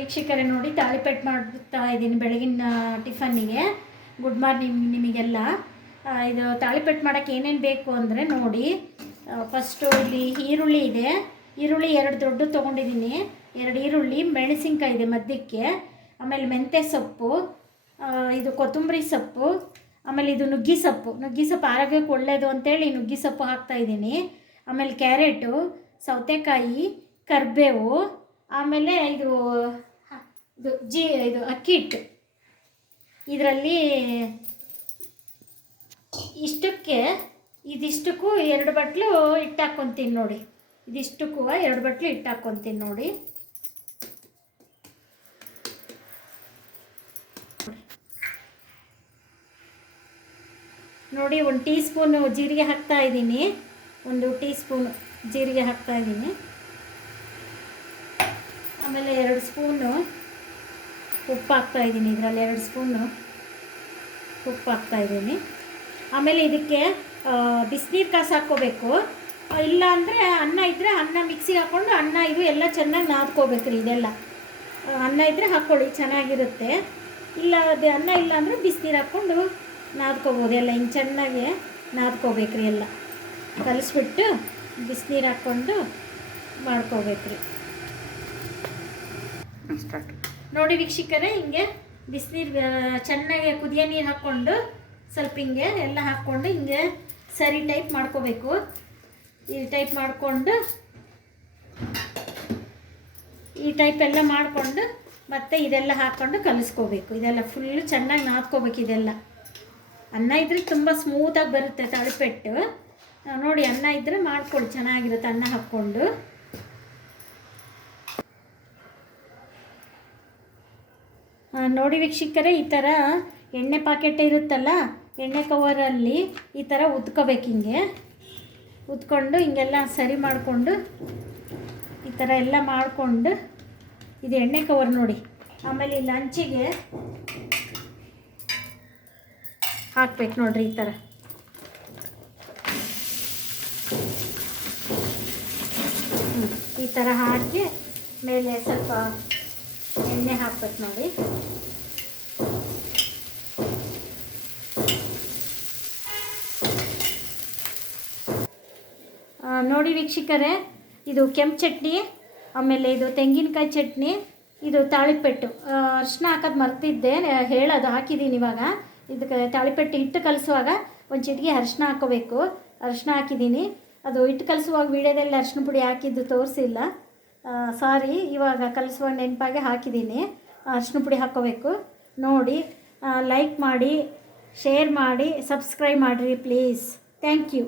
ವೀಕ್ಷಕರೇ ನೋಡಿ ತಾಳಿಪೆಟ್ಟು ಮಾಡ್ತಾ ಇದ್ದೀನಿ ಬೆಳಗಿನ ಟಿಫನ್ನಿಗೆ. ಗುಡ್ ಮಾರ್ನಿಂಗ್ ನಿಮಗೆಲ್ಲ. ಇದು ತಾಳಿಪೆಟ್ಟು ಮಾಡೋಕ್ಕೆ ಏನೇನು ಬೇಕು ಅಂದರೆ ನೋಡಿ, ಫಸ್ಟು ಇಲ್ಲಿ ಈರುಳ್ಳಿ ಇದೆ. ಈರುಳ್ಳಿ 2 ದೊಡ್ಡ ತೊಗೊಂಡಿದ್ದೀನಿ. 2 ಈರುಳ್ಳಿ, ಮೆಣಸಿನ್ಕಾಯಿ ಇದೆ ಮಧ್ಯಕ್ಕೆ, ಆಮೇಲೆ ಮೆಂತ್ಯ ಸೊಪ್ಪು, ಇದು ಕೊತ್ತಂಬರಿ ಸೊಪ್ಪು, ಆಮೇಲೆ ಇದು ನುಗ್ಗಿ ಸೊಪ್ಪು ಆರೋಗ್ಯಕ್ಕೆ ಒಳ್ಳೆಯದು ಅಂತೇಳಿ ನುಗ್ಗಿ ಸೊಪ್ಪು ಹಾಕ್ತಾಯಿದ್ದೀನಿ. ಆಮೇಲೆ ಕ್ಯಾರೆಟು, ಸೌತೆಕಾಯಿ, ಕರಿಬೇವು, ಆಮೇಲೆ ಇದು ಅಕ್ಕಿ ಹಿಟ್ಟು. ಇದರಲ್ಲಿ ಇದಿಷ್ಟಕ್ಕೂ 2 ಬಟ್ಲು ಹಿಟ್ಟು ಹಾಕ್ಕೊತೀನಿ ನೋಡಿ. ಇದಿಷ್ಟಕ್ಕೂ 2 ಬಟ್ಲು ಹಿಟ್ಟು ಹಾಕ್ಕೊತೀನಿ ನೋಡಿ. ನೋಡಿ 1 ಟೀ ಸ್ಪೂನು ಜೀರಿಗೆ ಹಾಕ್ತಾಯಿದ್ದೀನಿ. 1 ಟೀ ಸ್ಪೂನು ಜೀರಿಗೆ ಹಾಕ್ತಾಯಿದ್ದೀನಿ. ಆಮೇಲೆ 2 ಸ್ಪೂನು ಉಪ್ಪು ಹಾಕ್ತಾಯಿದ್ದೀನಿ. ಇದರಲ್ಲಿ 2 ಸ್ಪೂನು ಉಪ್ಪು ಹಾಕ್ತಾಯಿದ್ದೀನಿ. ಆಮೇಲೆ ಇದಕ್ಕೆ ಬಿಸಿನೀರು ಕಾಸು ಹಾಕ್ಕೋಬೇಕು. ಇಲ್ಲ ಅಂದರೆ ಅನ್ನ ಇದ್ದರೆ ಅನ್ನ ಮಿಕ್ಸಿಗೆ ಹಾಕ್ಕೊಂಡು ಇದು ಎಲ್ಲ ಚೆನ್ನಾಗಿ ನಾದ್ಕೋಬೇಕ್ರಿ. ಇದೆಲ್ಲ ಅನ್ನ ಇದ್ದರೆ ಹಾಕ್ಕೊಳ್ಳಿ, ಚೆನ್ನಾಗಿರುತ್ತೆ. ಇಲ್ಲ ಅದು ಅನ್ನ ಇಲ್ಲ ಅಂದರೆ ಬಿಸಿನೀರು ಹಾಕ್ಕೊಂಡು ನಾದ್ಕೋಬೋದು. ಎಲ್ಲ ಹಿಂಗೆ ಚೆನ್ನಾಗಿ ನಾದ್ಕೋಬೇಕ್ರಿ. ಎಲ್ಲ ಕಲಿಸ್ಬಿಟ್ಟು ಬಿಸಿನೀರು ಹಾಕ್ಕೊಂಡು ಮಾಡ್ಕೋಬೇಕ್ರಿ. ನೋಡಿ ವೀಕ್ಷಕರೇ, ಹಿಂಗೆ ಬಿಸಿನೀರು ಚೆನ್ನಾಗಿ ಕುದಿಯೋ ನೀರು ಹಾಕ್ಕೊಂಡು ಸ್ವಲ್ಪ ಹಿಂಗೆ ಎಲ್ಲ ಹಾಕ್ಕೊಂಡು ಹಿಂಗೆ ಸರಿ ಟೈಪ್ ಮಾಡ್ಕೋಬೇಕು. ಈ ಟೈಪ್ ಮಾಡಿಕೊಂಡು ಈ ಟೈಪ್ ಎಲ್ಲ ಮಾಡಿಕೊಂಡು ಮತ್ತೆ ಇದೆಲ್ಲ ಹಾಕ್ಕೊಂಡು ಕಲಿಸ್ಕೋಬೇಕು. ಇದೆಲ್ಲ ಫುಲ್ಲು ಚೆನ್ನಾಗಿ ನಾದ್ಕೋಬೇಕು. ಇದೆಲ್ಲ ಅನ್ನ ಇದ್ದರೆ ತುಂಬ ಸ್ಮೂತಾಗಿ ಬರುತ್ತೆ ತಾಳಿಪೆಟ್ಟು. ನೋಡಿ, ಅನ್ನ ಇದ್ದರೆ ಮಾಡ್ಕೊಳ್ಳಿ, ಚೆನ್ನಾಗಿರುತ್ತೆ ಅನ್ನ ಹಾಕ್ಕೊಂಡು. ನೋಡಿ ವೀಕ್ಷಕರೇ, ಈ ಥರ ಎಣ್ಣೆ ಪಾಕೆಟ್ ಇರುತ್ತಲ್ಲ, ಎಣ್ಣೆ ಕವರಲ್ಲಿ ಈ ಥರ ಉದ್ಕೋಬೇಕು. ಹಿಂಗೆ ಉದ್ಕೊಂಡು ಹಿಂಗೆಲ್ಲ ಸರಿ ಮಾಡಿಕೊಂಡು ಈ ಥರ ಎಲ್ಲ ಮಾಡಿಕೊಂಡು, ಇದು ಎಣ್ಣೆ ಕವರ್ ನೋಡಿ. ಆಮೇಲೆ ಈ ಲಂಚಿಗೆ ಹಾಕ್ಬೇಕು ನೋಡಿರಿ. ಈ ಥರ ಈ ಥರ ಹಾಕಿ ಮೇಲೆ ಸ್ವಲ್ಪ ಎಣ್ಣೆ ಹಾಕ್ಬೇಕು ನೋಡಿ. ನೋಡಿ ವೀಕ್ಷಕರೇ, ಇದು ಕೆಂಪು ಚಟ್ನಿ, ಆಮೇಲೆ ಇದು ತೆಂಗಿನಕಾಯಿ ಚಟ್ನಿ, ಇದು ತಾಳಿಪೆಟ್ಟು. ಅರಿಶಿನ ಹಾಕೋದು ಮರ್ತಿದ್ದೆ ಹೇಳೋದು, ಹಾಕಿದ್ದೀನಿ ಇವಾಗ. ಇದಕ್ಕೆ ತಾಳಿಪೆಟ್ಟು ಹಿಟ್ಟು ಕಲಿಸುವಾಗ ಒಂದು ಚಿಟಿಕೆ ಅರಿಶಿನ ಹಾಕ್ಕೋಬೇಕು. ಅರಿಶಿನ ಹಾಕಿದ್ದೀನಿ. ಅದು ಹಿಟ್ಟು ಕಲಿಸುವಾಗ ವೀಡಿಯೋದಲ್ಲಿ ಅರಿಶಿನ ಪುಡಿ ಹಾಕಿದ್ದು ತೋರಿಸಿಲ್ಲ, ಸಾರಿ. ಇವಾಗ ಕಲಿಸುವಾಗ ನೆನಪಾಗಿ ಹಾಕಿದ್ದೀನಿ. ಅರಿಶಿನ ಪುಡಿ ಹಾಕ್ಕೋಬೇಕು ನೋಡಿ. ಲೈಕ್ ಮಾಡಿ, ಶೇರ್ ಮಾಡಿ, ಸಬ್ಸ್ಕ್ರೈಬ್ ಮಾಡಿರಿ ಪ್ಲೀಸ್. Thank you.